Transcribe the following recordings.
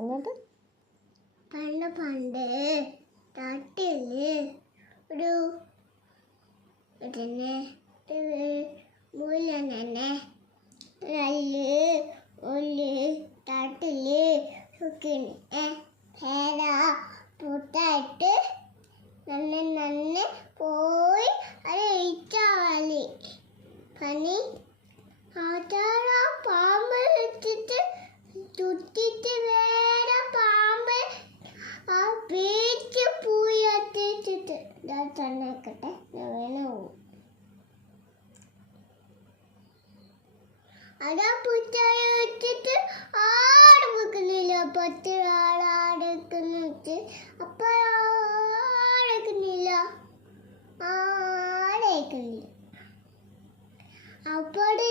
പറഞ്ഞോട്ട്. പണ്ട് പണ്ട് തട്ടില് ഒരു മൂലനെ നല്ല ഒരു തട്ടില് പേര പുട്ടായിട്ട് നന്ന പോയി അത് ഇച്ചാളി പനി ആചാര പാമ്പ് വെച്ചിട്ട് ചുറ്റിട്ട് വേറെ പാമ്പ് ആ പേച്ച് പോയി അത്തിച്ചിട്ട് തന്നേക്കട്ടെ വേണോ അതാ പുറ്റായി വെച്ചിട്ട് ആട് വെക്കുന്നില്ല 10 ആളാടുക്കുന്നിട്ട് അപ്പൊ ആടക്കുന്നില്ല ആടേക്കുന്നില്ല അപ്പോടെ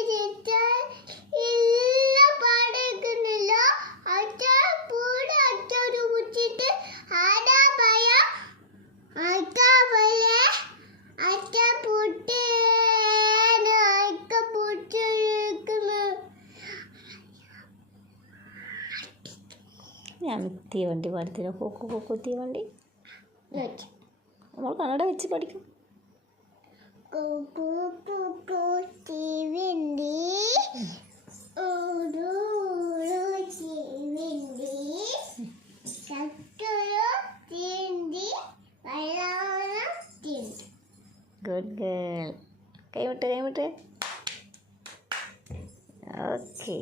ഇല്ല പാടേക്കുന്നില്ല അച്ഛ പൂടെ അച്ഛോട് മുച്ചിട്ട് ആടാ ഭയ അച്ഛാ പോലെ അച്ഛ പുട്ടേന്ന് അച്ഛ പുട്ടിരിക്കുന്നു. ഞാൻ തീവണ്ടി പാടത്തില്ല. കൊക്കു കൊക്കു തീവണ്ടി നമ്മൾ കന്നഡ വെച്ച് പഠിക്കും. തീവണ്ടി ഗുഡ് ഗേൾ. കൈവിട്ട്. ഓക്കെ.